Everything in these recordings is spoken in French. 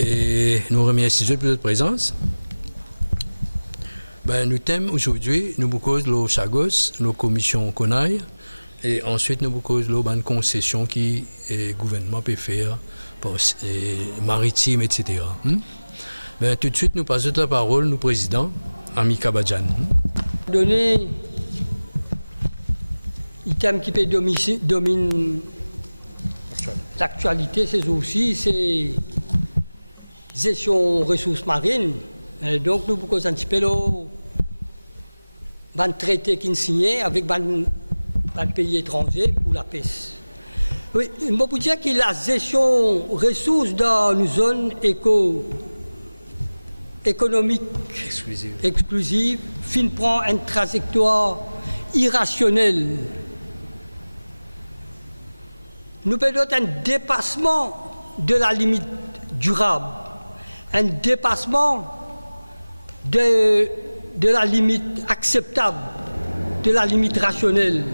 Et nous remercions pour votre présence. Nous thèmes aujourd'hui, nous vous cause le Chagos, nos commissions Conaille, et ensuite nous vous cause une concession qui le gouvernement peut faire pour maritime, etc. Tout de suite, nous passons la parole, nous président, Ami Kabadjan. Donner le thème qui peut dominer l'actualité, c'est aussi c'est gestion ressources marines. Et donc nous vous un petit peu un traité qui est signé avec un pays étranger pour la pêche. Oui, je peux dire que la gestion ressources dans une zone économique exclusive prend une trajectoire irrationnelle. Nous perdons un dépassement de la limite durable, un dépassement de la limite acceptable, de la limite rationnelle.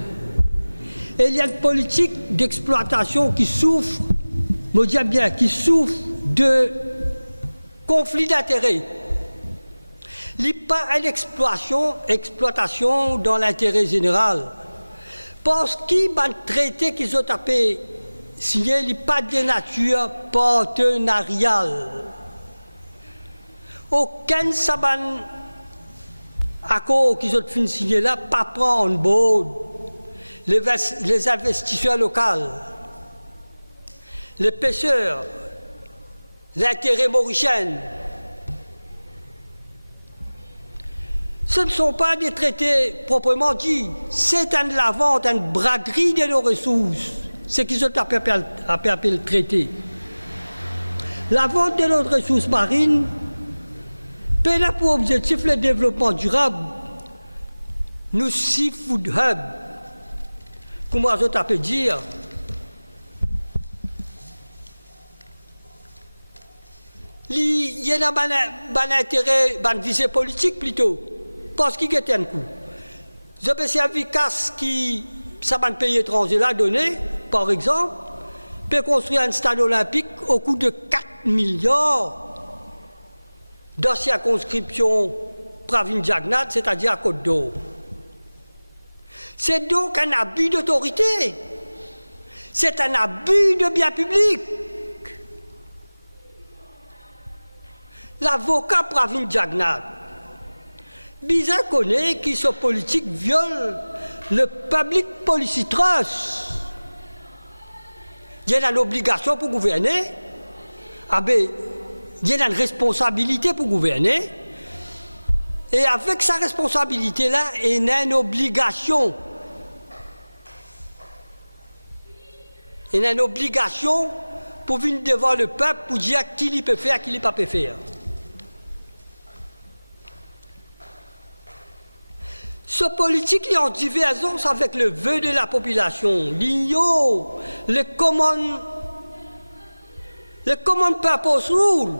Et il y a une politique d'exploitation qui souffre, me dis bien, qui souffre de conflits d'intérêts. Il n'y a pas une exploitation dans l'intérêt général. Parce qu'il y a un traité qu'ils ont tapé signé, il n'y a pas de nature partenariale. Aucun saban accord qu'ils ont fait signer là, pas prendre en board les investisseurs locaux, les pêcheurs, l'intérêt mauricien. Ce ne sont pas des traités proprement dits, c'est la vente, une braderie de nos ressources, ce qu'ils ont appelé le traité. La vente de nos ressources marines peut avoir pour objectif le développement durable, nous seafood hub, comment je peux dire. Il y a un intérêt, une visée politique plutôt, parce qu'il y a un coup. Je peux servir casse qui, ça va un pays étranger l'a donné, par exemple, peut construire un stade olympique au coût de 4 milliards dans la circonscription Pravin Jagnat, c'est-à-dire à Côte d'Or. C'est donc un abus d'autorité. C'est un abus de biens publics. L'avocat Pravin Jagnat, bizarre connaît que ce politique viole le Public Policy Trust. Il y a une obligation pour gouverner. Il y a une responsabilité pour gouverner. Et avec sa responsabilité-là, il y a une obligation. Il y a une obligation pour venir devant le peuple pour dire qui il peut faire, qui il ne peut pas faire. Ce politique est en divergence avec le vœu de la population. L'ignore le common purpose rule.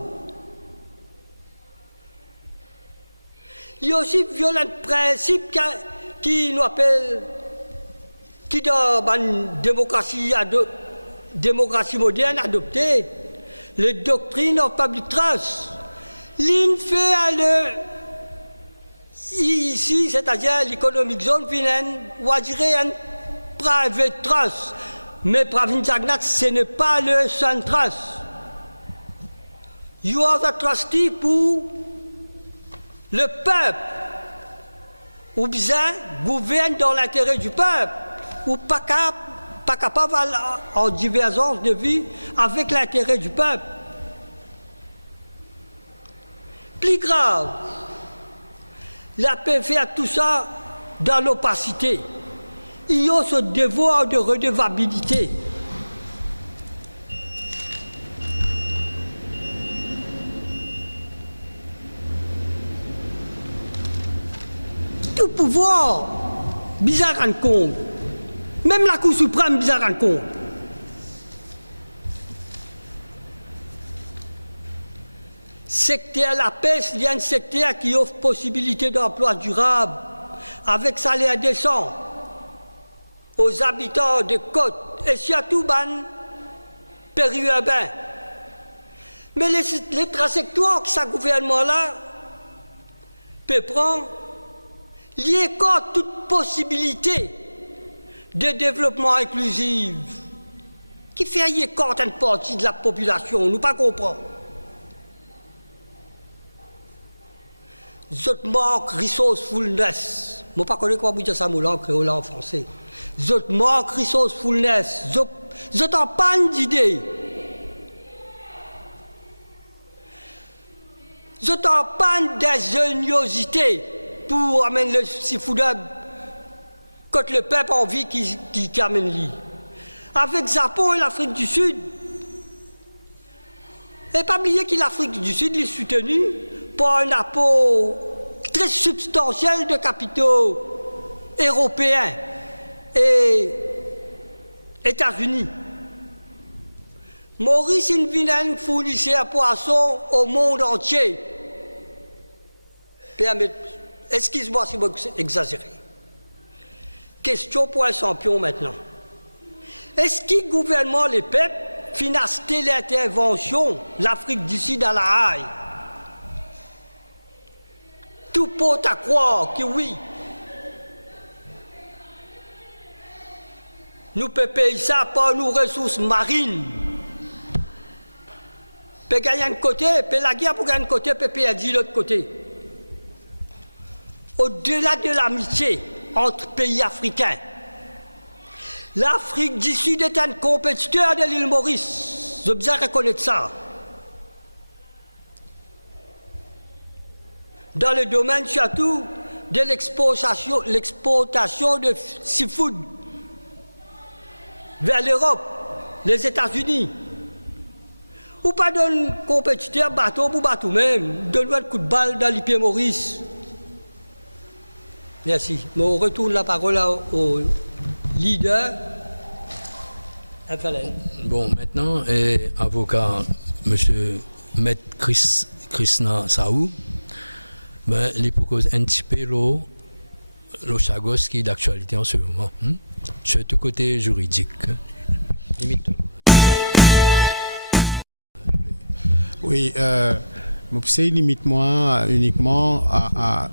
Il y a aussi violent principe qui nous appelle, qui dans une démocratie moderne adoptée, les doctrines of public trust. L'IN fait ici, c'est-à-dire l'économic zone, on va dire un private trust. Mais Pravin Jagnat, ce n'est pas le sun trust. You are the trustee pour le peuple, ou bien gouverne dans l'intérêt du peuple, ou pas capable en divergence de vie avec l'intérêt du peuple. Plus grave, la paix fait tout ça dans l'opacité. Il y a ce devoir de redevabilité. Tout pouvoir, bizarre en compte. Même la Cour suprême, bizarre en compte. Secteur la pêche, il y a un secteur qui offre possibilité d'emploi durable avec salaire décent aux habitants de côte et surtout ban périurbains. Mais les trajectoires que ce gouvernement-là peut prendre, lié contre toute possibilité de développement inclusif, qui fait y contre une partie de la population, nous pas comprendre. Zot manque resourcefulness. Je ne sais pas comment vous dire ça en créole en français. Zot manque resourcefulness. Zot en panne d'idées. Zot en panne d'ingéniosité pour amener le sifoudab quand le peuple a envie qu'il amène lui. Avec Japon et l'Afrique du Sud. Et pas oublier que l'Afrique du Sud est soutenue par un apport très substantiel de capitaux européens et États-Unis. Maurice Invinen fournissait un poisson au monde entier. Excuse-moi si je exagéré. Question pour un champion maintenant. Est-ce que le gouvernement, les peuples, finance l'intervention l'Afrique du Sud à la Haye? Tout porte à croire que oui. Nous pouvons payer ça par nos ressources marines. Peut gagner un côté, peut la guerre pour gagner un côté, peut payer de l'autre côté. Au-delà de l'amitié entre pays africains, l'Afrique du Sud est un compétiteur de l'île Maurice. Je dois reconnaître ça. Dans le domaine surtout de l'exportation de seafood vers l'Europe, les États-Unis. Ou pas d'un compétiteur bateau pour bateau même, donne-nous un coup de balle dans l'IP Maurice. Merci. On retourne la parole au leader. Bon, maintenant, avocat, M. Maître Krishna Saou, ben, il propose un petit peu le chagos qui est d'actualité en ce moment, sur tout côté juridique. Limite. Oui, je limite-moi uniquement à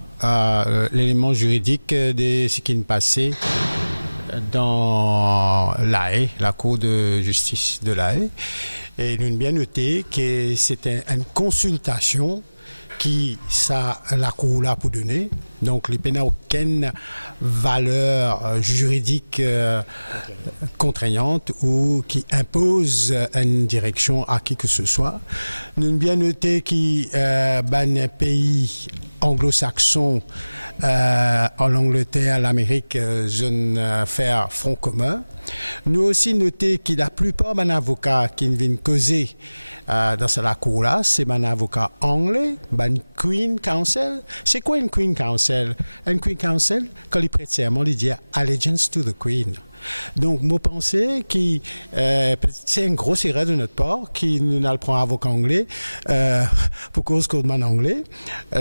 l'élément juridique de ce qui est passé dans La Haye, la Cour de justice de La Haye. Et nous avons bien noté que c'était une consultation qui la Cour là pour donner. Donc, il n'y a aucune valeur juridique contraignante ou qui impose une direction à qui que ce soit. Nous avons bien noté que pays anglo-saxons, en Angleterre, l'Amérique, zone faire front commun. Nous aussi noté que la plupart des avocats qui viennent causer dans la cour-là, c'est des avocats anglais, des Queen Counsel. C'est quoi une Queen Counsel? Une Queen Counsel, quand il prête serment, il dit allegiance to the Queen. Donc, moi, pensais que c'est une grosse erreur de notre part qui nous le prend avocat anglais pour cause qu'on demande anglais.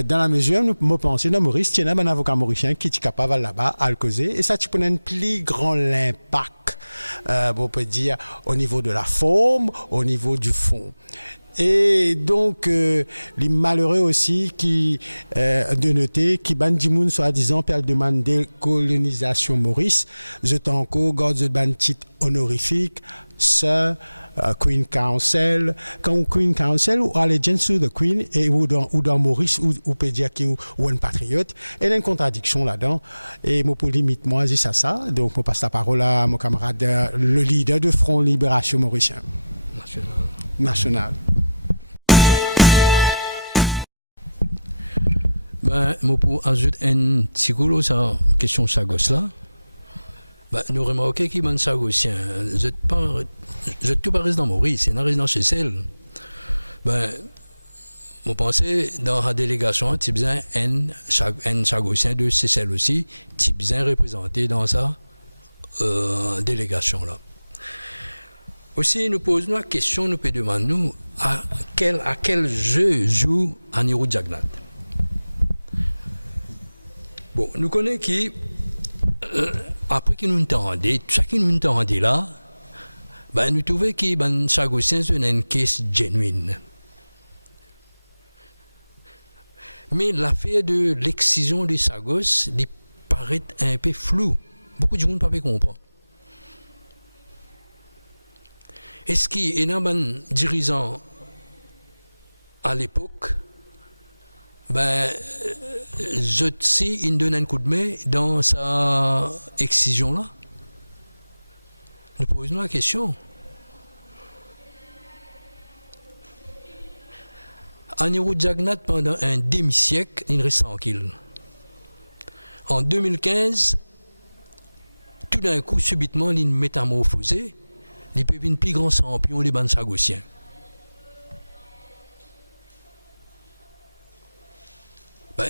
Dans la mesure où moi, pensais, non, Maurice, il y a un avocat mauricien qui est capable là-bas à le causer et ça, tu peux un plus grand impact, on peut dire, au niveau de la forme, au niveau du fond. Et donc, les malheureux aussi qui de noter qui bandimoun soi-disant per demande de colonisation Maurice, je t'encore garde ban titre honorifique, Sir Queen Counsel, quand Queen Counsel ou allegiance to the Queen et ou dans Maurice ou peut dire qui ou un patriote, il y a une contradiction là-dedans et moi pour limite moi c'est ça. Donc je passe la parole à mon camarade le leader de Front Libération Mauricien. National. Ben, moi pour ajouter un petit coup sur la question de Chagos là, ben, nous remarquons qu'il y a un Chagosien. Je tout pas résident Maurice, c'est un résident chez Celle. Ben, moi pensais dans la délégation, tu besoin un Chagosien de Celle aussi, tu besoin représenté dans sa délégation là. Aussi, nous posons la question, nous pouvons demander nous à quel jeu joue Anirudh Jagannath. Bon, nous connaissons qui, après que nous entendons, chacun nous entendait là, ben, nous trouvons que ben, Chagosien c'est une caisse genuine. Mais l'affaire de l'excision des Sagos, il paraît un peu flou. Beaucoup de gens ne peuvent pas comprendre. Est-ce qu'il y a un dirigeant à l'époque, il donne un coup de main dans sa excision-là? Nous posons la question. Anirudh Jagannath, pendant un demi-siècle, il reste tranquille. En 2015, tout d'un coup, subitement, il métamorphosé. Il peut devenir plus grand champion des bandes sagossiens.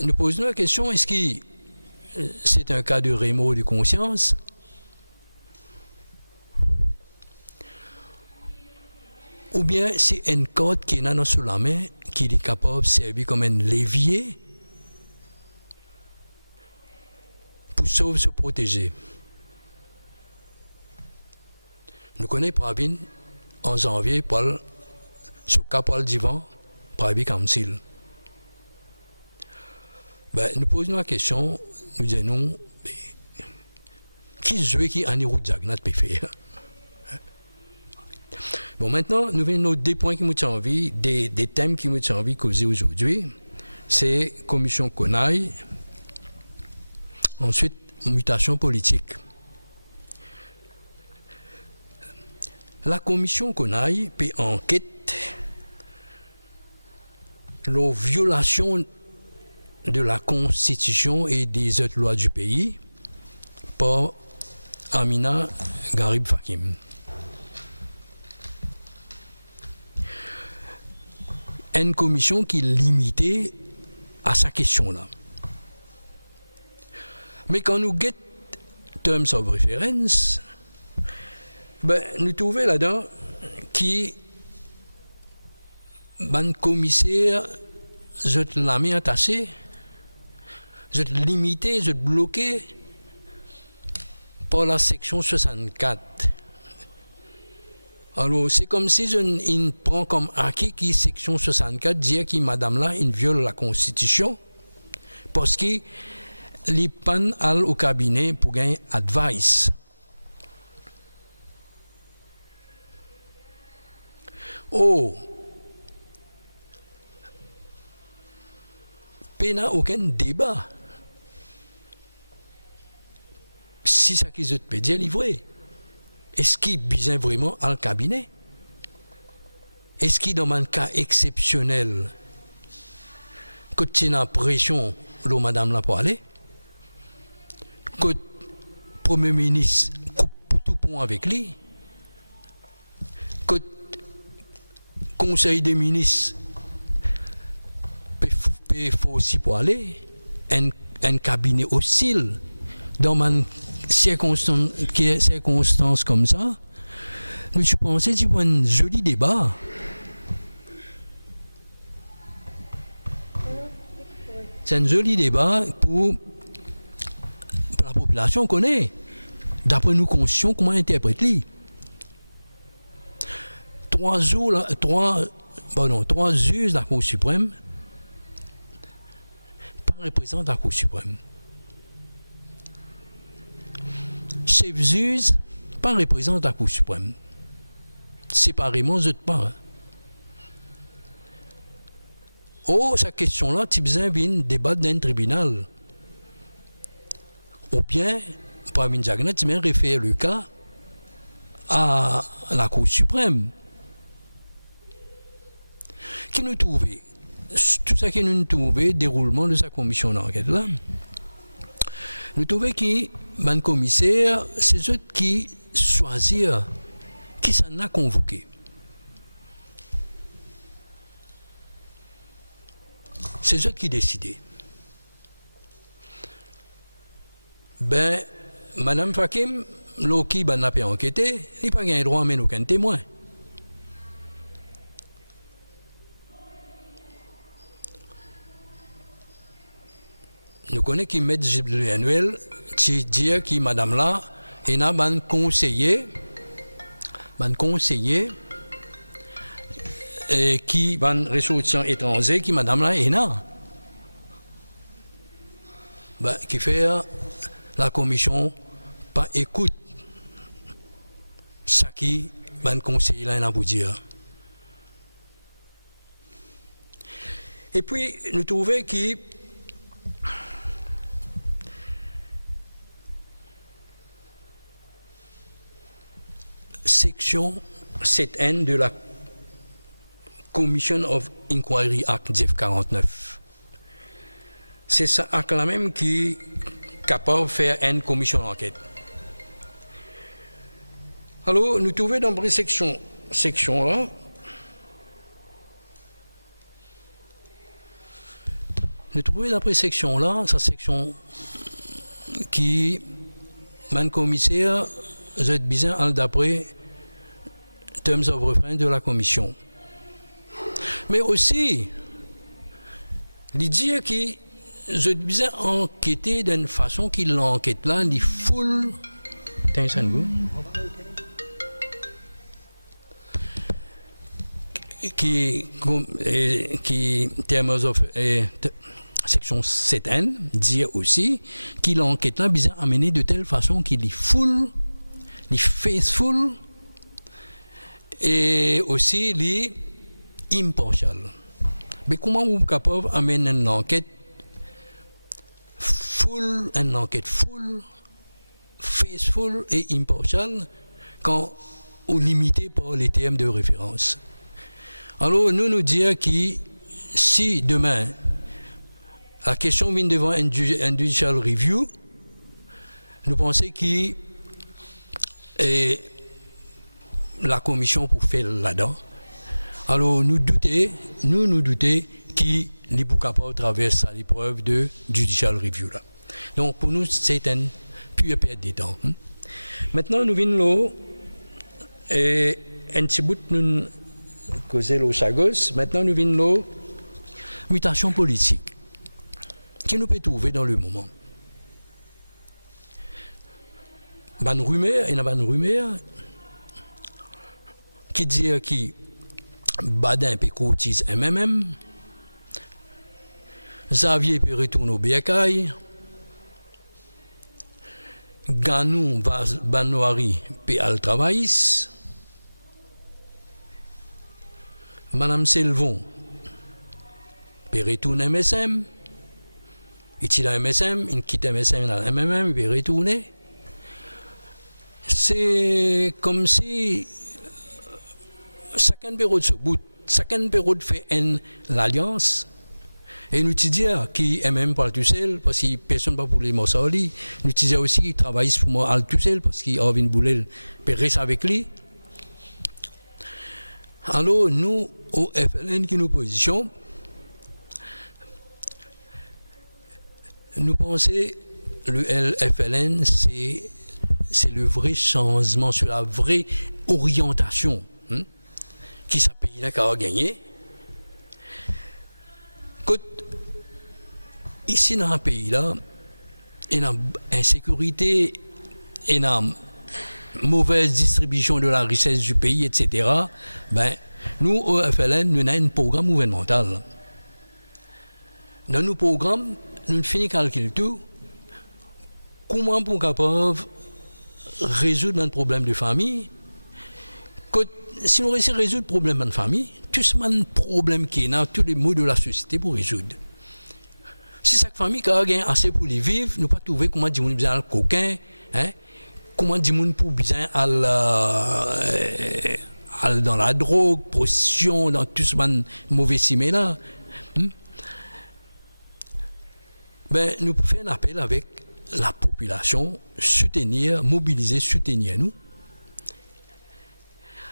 Nous posons la question, est-ce que c'est un cas de remords de conscience? Ou bien c'est une corde qui est dans la main, qui est capable de servir comme un levier pour sauver, se protéger. Nous connaissons Pravin en janvier, ce cas pour le divan, Pravin Kamsil. Nous posons la question, nous disons, qui joue qui Anirudh Jagannath peut faire? Bon, maintenant, nous venons des points qui nous ont envie, des thèmes qui nous ont envie de causer aujourd'hui. C'est commission Konaï, ensuite mutation politique. La commission Konaï peut enquête la violation de la Constitution et des autres lois du pays par Amina Garib Fakim. Une commission qui est limitée à sa question-là. Mais quand nous get Terms of Reference, nous trouvons là-dedans qui ban commissaire je la mis entassé, je limité, je bloqué par la section 64. Alors, c'est comme si il prend comme acquis qui section 64 dit que madame là, il viole la Constitution parce qu'il pan au cabinet pour gagner advice. Oh, il n'y a aucun débat. Si ça qui se peut dire livré. Est-ce qu'il besoin vraiment à le cabinet? Est-ce qu'il dans un cas exceptionnel que tu as pression de madame la pour aller? Que le Premier ministre coupe tout pont avec lui? Que le Conseil des ministres faut aussi pour aller? Un cabinet hostile dans un circonstances comme ça, je pensais que c'est un joli débat. C'est un joli débat pour la population connaît. D'après nous conscients, comment interpréter. 3 juges de la Cour suprême pas représentent la Cour suprême. Chef juge pas représente la Cour suprême. Séparément, je ne sais pas. Oh, cette question-là, tu as besoin d'un débat d'un tribunal. Ou bien, Pravin Jagannath, tu réfère le cas à la Cour suprême. Qui nous trouvait? Tout ça qui nous trouvait, déroulement de sa commission d'enquête-là. Nous trouvons que le commissaire, c'est eux qui choisissent qui s'en a convoqué. C'est eux qui décident. Madame Fakim, l'OKI n'a pas enquêté, il n'a pas eu droit à mener aucun témoin. Nous connaissons qui met le annuel, qui dit que madame là, il a un conseiller qui va ressortir étranger, qui madame là, il a. qui fait la commission pas écoute ce qui le conseiller là pour dire. Et puis, nous trouvons que section 7N de la Commission of Inquiry Act 1949. C'est ça acte là même qui est capable de faire une commission d'enquête. Alors, nous trouvons dans la section là, nous trouvons dans la section là, sa section qui, le commissaire, vous êtes bien d'après Terms of Reference de la commission. Mais aussi, l'idée qui vous êtes bien enquêté d'une façon qu'il l'enquête là, il full. T'as un goût? Qui Terms of section 7N dit aussi qu'il l'enquête là bien amené de telle façon qu'il est full, il est faithful et aussi il est impartial. Mais comment vous êtes capable d'amener une enquête full, faithful et impartial quand on est limité par les termes de référence? Alors, nous disons que si demain, la question vient devant un judicial review, nous pensons que la commission pour faire là-dedans. Alors, nous doutons qu'il est capable de traverser l'épreuve de judicial review là. Donc, pour nous, c'est une pure perte de temps. Maintenant, nous venons là, et un petit bout nous causer le Chagos. Maintenant, nous venons là, mutation politique, qui nous peut trouver dans le moment. Une rumeur qui dit que Badin peut cotiser MMM, Xavier peut retourner au BKI, Ganou Banouari peut aller travailler, Madame Selvon peut retourner MSM, il a MSM, il quitte MSM dans MMM, il peut retourner. C'est comme si chacun période se bout, chacun période fait l'alliance. Et nous disons qui est même pas tout seul, parce que personne ne va pour les Mossali. Nous disons aussi qu'il travaille pour moi tout seul, parce qu'il a une boulelle, peut rester avec lui. Alors, nous, au FLN qui nous position, nous pensons le FLN, c'est le vrai changement, sur la vraie orientation qui ce pays-là a gagné. Ici, dans un pays-là, il y a insécurité, il y a mauvaise distribution de la richesse du pays, etc. Ben, nous, au FLN, nous avons un programme gouvernemental. Dans nos programmes, nous finissons calculer tout. Comment pour capable résoudre notre problème de famille? Si nous réussissons à résoudre le problème de famille, tout ce problème qui est dans tous les mots de la société pour résoudre. Si chaque famille a assez pour les vivre, nous ne pouvons pas trouver comment dire bien le coquin, comment dire pour bien dans la drogue, prostitution, dans tout ce mauvais cimé là. Ben, nous pouvons faire un appel avec la population, mobiliser, soutenir nous.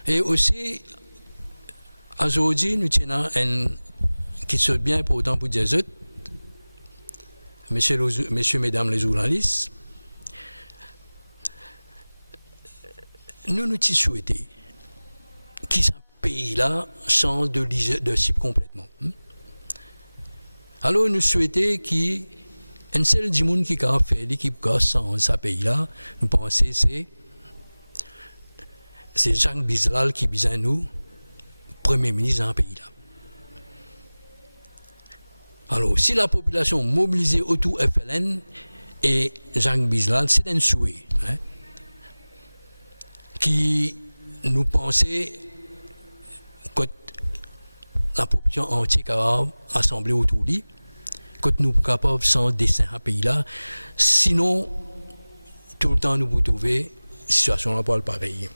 Et aussi, aujourd'hui, nous tenons qui se bien important pour dire messieurs, mesdames les journalistes, nous souhaitons que ce pays-là change de leadership complètement. Alors, nous souhaitons qu'un seul du monde qui a fait l'équipe sans ce pays-là, nous pensons c'est Jacques Bizlal qui besoin nous, Premier ministre dans ce pays-là. Alors, si la population mobilisée autour FLN, Fellen et Jacques Bislal, c'est un souhait qui nous pensait que la population entière capable assemblée autour de lui, que nous sommes capables sans dessin à pays-là. Sinon, tout le temps, nous pouvons trouver une situation pas pareille.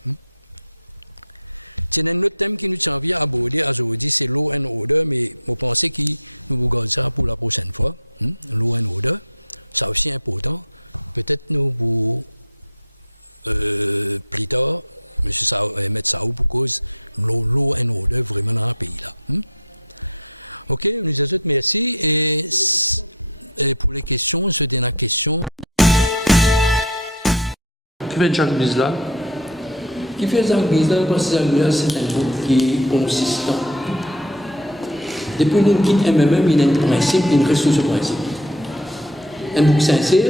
C'est un autre thème qui nous tient à aborder aujourd'hui, c'est law and order, mais je pense que nous vous gardons ça pour la prochaine fois. Law and order, c'est aussi important. Peut-être nous pour plus tard, monsieur mettre ça pour cause law and order vraiment dans un pays là. Ok, nous autres merci et pour les questions, je donne la question. Qui fait Jacques Bislal? Qui fait Jacques Bislal? Parce que Jacques Bislal c'est un groupe qui est consistant. Depuis nous quitte MMM, il y a un principe, il reste sur ce principe. Un groupe sincère.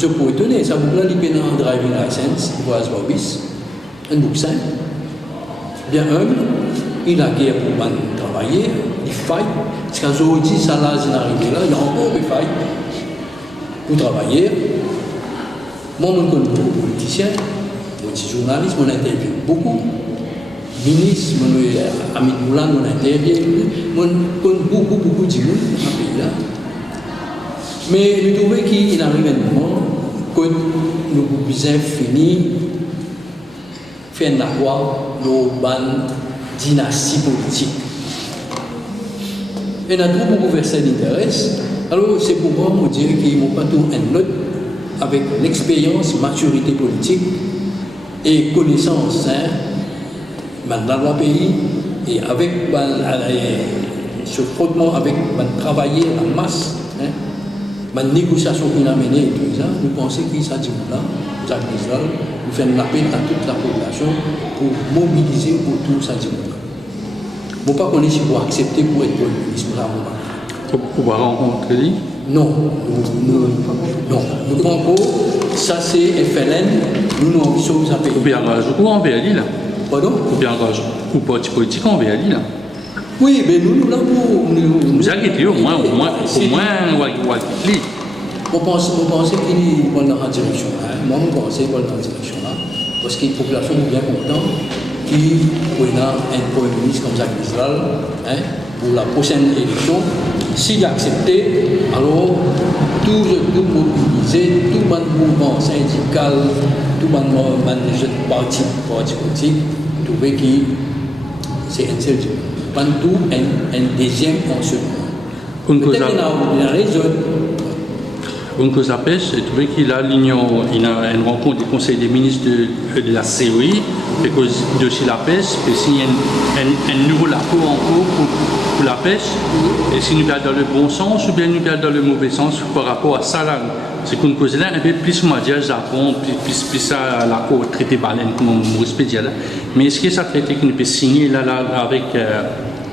Je peux donner ça pour l'indépendant driving license, voyage Bobis, un groupe simple, bien humble, il a guerre pour travailler, il fight, parce qu'aujourd'hui, ça là, c'est arrivé là, il y a encore des fight pour travailler. Moi, je connais beaucoup de politiciens, je suis journaliste, je interviewe beaucoup, ministre, ami de Moulan, je interviewe, je connais beaucoup de gens dans ce pays-là. Mais je trouve qu'il arrive un moment que nous pouvons finir faire la voie nos dynasties politiques. Et nous avons beaucoup versé d'intérêt. Alors c'est pourquoi je dirais qu'ils n'ont pas tout un autre avec l'expérience, maturité politique et connaissance dans le pays et avec ce frottement avec travailler en masse. La négociation qu'on a menée et tout ça, nous pensons qu'il s'agit de là, Jacques Bislal, nous faisons l'appel à toute la population pour mobiliser autour de ça. Je ne sais pas qu'on est si pour accepter pour être Premier ministre. Vous va rencontrer lui? Non, nous pensons que ça c'est FLN, nous avons envie de s'appeler. Ou bien engagé ou envers lui là? Pardon? Ou bien engagé ou parti politique envers lui là? Oui, mais nous l'avons pour. Vous avez au moins, lui. Vous pensez qu'il va dans la direction là. Moi, je pense qu'il va dans la direction là. Parce que la population est bien contente qu'il y ait un Premier ministre comme Jacques Bislal pour la prochaine élection. S'il a accepté, alors tout mobiliser, tout le mouvement syndical, tout le parti politique, trouver que c'est un seul Dieu. Bantu un deuxième enseignement. Peut-être qu'il a raison. Une cause à pêche, j'ai trouvé qu'il a l'union, il a une rencontre du Conseil des ministres de la COI, et que dossier la pêche, et s'il y a un nouveau accord en cours pour la pêche, et si nous allons dans le bon sens ou bien nous allons dans le mauvais sens par rapport à ça là. C'est qu'une cause là, un peu plus on va dire Japon, plus à l'accord traité baleine, comme on respecte dire là. Mais est-ce que ça traité qu'on peut signer là avec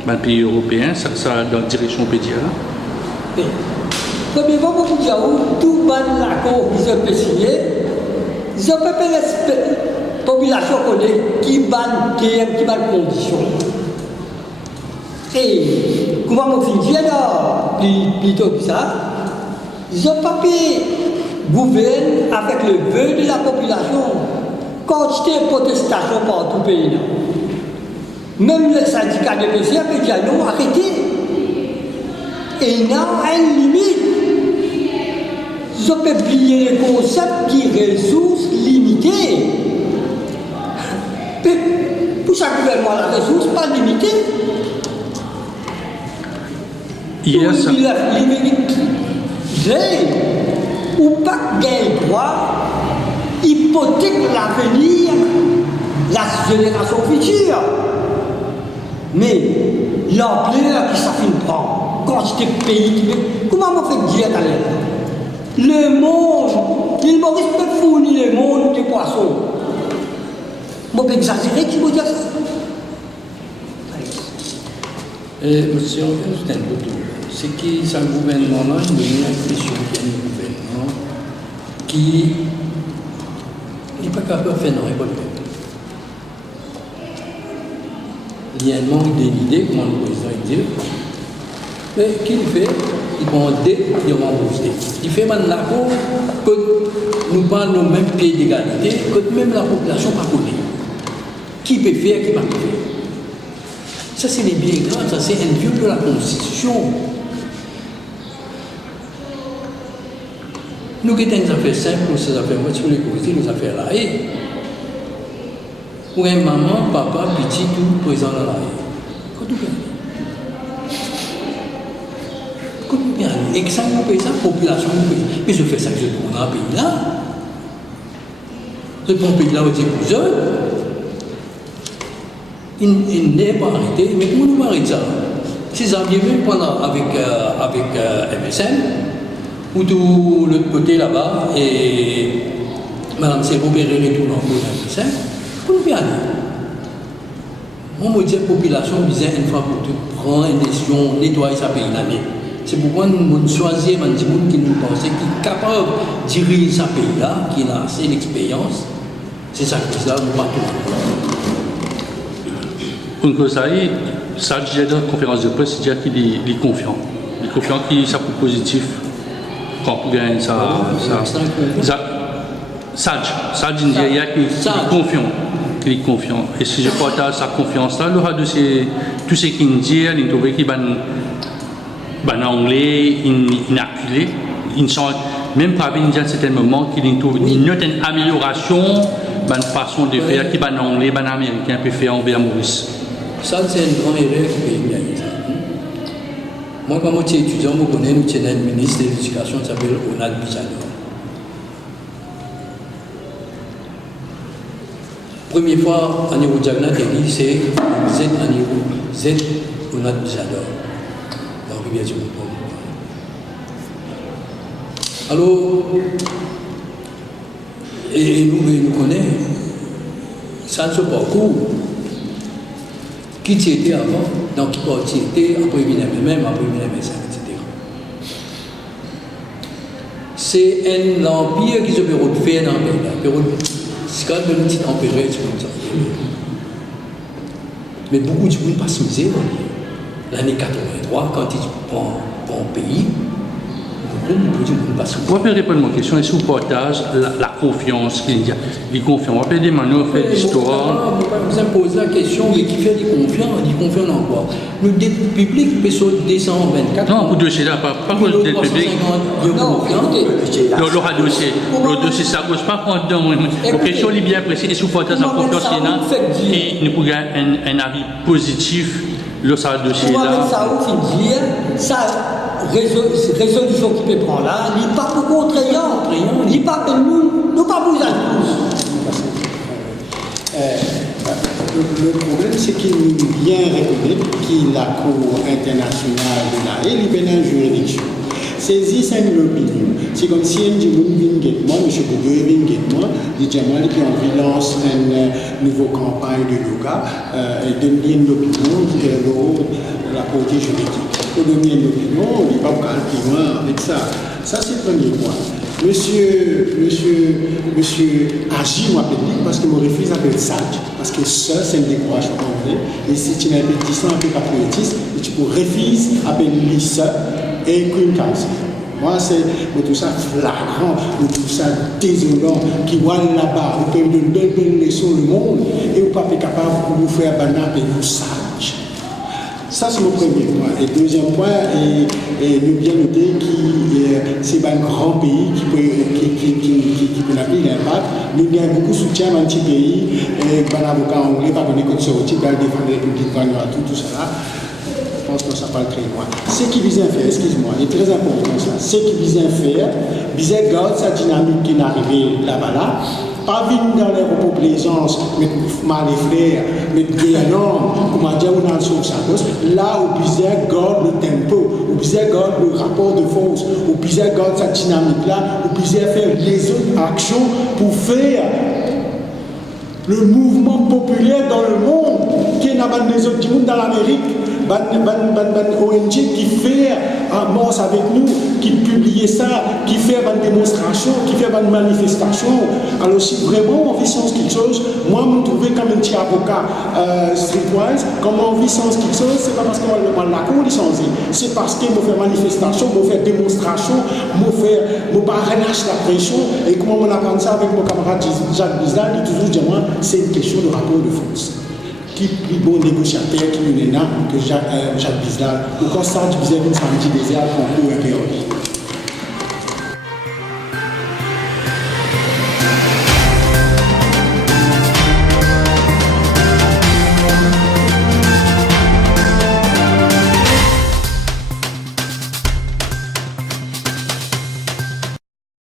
le pays européen, ça dans la direction on peut dire là? Premièrement, pour dire tout l'accord qu'ils ont signé, ils ont pas fait la population qui ban conditions. Et comment on finit là, plutôt que ça, ils n'ont pas pu gouverner avec le vœu de la population. Quantité de protestation par tout le pays. Même le syndicat de PC a dit non, arrêtez. Et il y a une limite. Ils ont oublié le concept qui ressources limitées. Pour chaque gouvernement, la ressource pas limitée. Hier, ça. Ou pas gagner droit, hypothèque l'avenir, la génération future. Mais l'ampleur qui ça finit prendre, quantité de pays, comment on fait dire d'aller? Le monde, l'île Maurice peut fournir le monde des poissons. On peut exagérer qui veut dire ça? Monsieur, c'est un peu tout. C'est que ce gouvernement-là, il y a l'impression qu'il y a un gouvernement qui n'est pas capable de faire non récolte. Il y a un manque d'idées, comme le président dit. Mais qu'il fait, il prend dette, il rembourse dette. Il fait maintenant que nous pas nos mêmes pieds d'égalité, que même la population pas connaît. Qui peut faire, qui ne peut pas faire. Ça, c'est les biens graves, ça, c'est un viol de la Constitution. Nous avons des affaires simples, ces affaires, moi, sur les côtés, nos affaires là. Et, pour un maman, papa, petit, tout présent là. Quand tout bien. Quand tout bien. Et que ça, nous paye ça, la population nous paye. Mais je fais ça que je tourne dans le pays là. Je prends le pays là, on dit que vous il n'est pas arrêté, mais comment nous arrêter ça? Si ça vient même prendre avec MSN, ou tout l'autre côté là-bas, et Mme Servo Péré retourne en cours MSN, pour nous bien aller. On me dit que la population disait une fois pour toutes, prendre une décision, nettoyer sa pays l'année. C'est pourquoi nous choisissons un petit monde qui nous pense, qui est capable de diriger sa pays là, qui a assez d'expérience. C'est ça que ça nous va tout. Donc ça disait dans la conférence de presse, c'est-à-dire qu'il est confiant. Il est confiant qu'il ça pour positif. Quand on gagne ça dit qu'il est confiant. Il est confiant. Et si je partage sa confiance-là, le reste de tout ce qu'il dit, il trouve qu'il est anglais, inacculé. Même par exemple, à un certain moment, qu'il trouve une amélioration de façon de faire qui est anglais, américain peut faire envers Maurice. Ça, c'est une grande erreur qui peut gagner ça. Moi, quand je suis étudiant, je connais un ministre de l'Éducation qui s'appelle Ronald Bijador. Première fois, en Diagna, c'est Z Ronald Bijador. Dans la Rivière du Mont. Alors, et nous connaissons, ça ne se parcourt. Qui tu étais avant, dans qui parti était, après même, après 1905, etc. C'est un empire qui se peut refaire dans le pays. C'est quand même un petit empire, mais beaucoup de gens passent misère. L'année 83, quand ils prennent un pays, vous pouvez répondre à ma question, est-ce que vous partagez la confiance qu'il y a? Les confiants, vous pouvez demander, vous faites l'histoire. Vous me posez la question, qui fait des confiants? Des confiants dans quoi? Le dette public, peut-se 224. Non, pour dossier là, pas pour le dette public. Non, le dossier, ça ne cause pas prendre dans vos questions bien précises. Est-ce que vous partagez la confiance qu'il y a? Qui nous pourrait un avis positif sur ce dossier-là? Ça, résolution qui peut prendre là, il n'est pas pour contraignant, il n'est pas pour nous pas pour tous. Le problème, c'est qu'il vient reconnaître qu'il la Cour internationale de la Haye, il y a une juridiction. Saisir ça l'opinion. C'est comme si un dimanche vient moi, M. Boudou vient moi, dit Jamal qui en lance une nouvelle campagne de yoga, et donne bien l'opinion qui est la portée juridique. Pour donner l'opinion, on n'est pas plus loin avec ça. Ça, c'est le premier point. Monsieur Agir m'appelle parce que mon refuse appelle sage, parce que ça, c'est un découragement vrai. Et si tu n'as pas dit ça, un peu patriotisme, et tu peux refuser appeler ça et qu'une cause. Moi, c'est tout ça flagrant, tout ça désolant, qui voit là-bas, vous pouvez donner une belle leçon au monde, et vous n'êtes pas capable de vous faire banane et vous sage. Ça, c'est le premier point. Et le deuxième point, nous bien noter que c'est un grand pays qui peut appeler l'impact. Nous avons beaucoup de soutien dans un petit pays, et un avocat anglais, pas donner comme sortie, va défendre la République Vanuatu, tout ça. Je pense que ça parle très loin. Ce qui vise à faire, excuse-moi, il est très important ça. Ce qui vise à faire, vise à garder sa dynamique qui est arrivée là-bas. Pas venir dans les repos plaisance, mettre mal les frères, mettre des normes, comment dire, on a sur sa cause. Là, au bizarre garde le tempo, au bizarre garde le rapport de force, au bizarre garde sa dynamique-là, au bizarre faire les autres actions pour faire le mouvement populaire dans le monde, qui est dans les autres du monde, dans l'Amérique, ONG qui fait amorce avec nous, qui publie ça, qui fait une démonstration, qui fait une manifestation. Alors si vraiment on vit sans quelque chose, moi je me trouvais comme un petit avocat streetwise, comme on vit sans quelque chose, c'est pas parce qu'on va la cour licencier, c'est parce que je fais manifestation, je fais démonstration, je relâche la pression, et comment on apprend ça avec mon camarade Jacques Bizdal, il toujours dit moi, c'est une question de rapport de force. Qui plus bon négociateur qui est là que Jacques Bizdal, ou quand ça, du Bizdal, une samedi désert, en cours intérieur.